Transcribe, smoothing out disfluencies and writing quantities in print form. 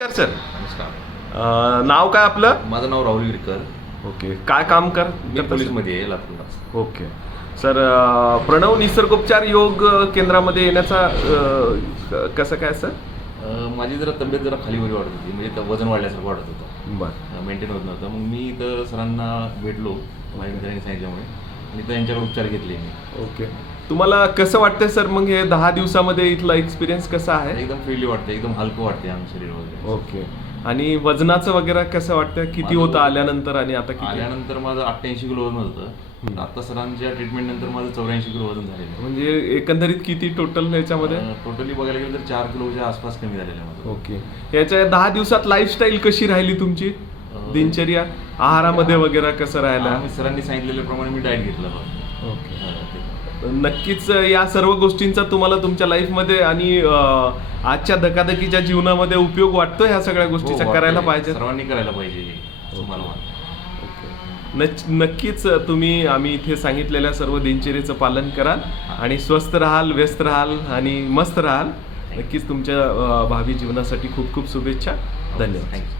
Sir नमस्कार. नाव काय आपलं? माझं नाव राहुल विरकर. ओके, काय काम मी पोलीसमध्ये आहे लातूरला. ओके सर, प्रणव निसर्गोपचार योग केंद्रामध्ये येण्याचा कसं काय सर? माझी जरा तब्येत जरा खालीवरी वाढत होती, म्हणजे वजन वाढल्यासारखं वाढत होतं, बरं. मेंटेन होत नव्हतं. मग मी इथं सरांना भेटलो, माझ्या मित्रांनी सांगितल्यामुळे, आणि इथं यांच्याकडे उपचार घेतले मी. ओके, तुम्हाला कसं वाटतंय सर मग हे 10 दिवसामध्ये इथला एक्सपिरियन्स कसा आहे? एकदम फ्रीली वाटते, एकदम हलकं वाटते आमचं शरीर वगैरे. ओके, आणि वजनाचं वगैरे कसं वाटतं? किती होतं आल्यानंतर आणि आता किती? आल्यानंतर माझं 88 किलो वजन होतं. आता सरांच्या ट्रीटमेंट नंतर माझं 84 किलो वजन झालेलं आहे. म्हणजे एकंदरीत किती टोटल याच्यामध्ये? टोटली बघायला गेलं तर 4 किलोच्या आसपास कमी झालेलं आहे माझं. ओके, याच्या 10 दिवसात लाईफस्टाईल कशी राहिली तुमची? दिनचर्या, आहारामध्ये वगैरे कसं राहिलं? आम्ही सरांनी सांगितलेल्याप्रमाणे मी डाएट घेतलं बघ. ओके, नक्कीच या सर्व गोष्टींचा तुम्हाला तुमच्या लाईफमध्ये आणि आजच्या धकाधकीच्या जीवनामध्ये उपयोग वाटतो ह्या सगळ्या गोष्टीचा हो, करायला वाटतंय. पाहिजे. सर्वांनी करायला पाहिजे हे, असं मला वाटतं. नक्कीच तुम्ही आम्ही इथे सांगितलेल्या सर्व दिनचर्येचं पालन कराल आणि स्वस्थ राहाल, व्यस्त राहाल आणि मस्त राहाल. नक्कीच तुमच्या भावी जीवनासाठी खूप खूप शुभेच्छा. धन्यवाद. थँक्यू.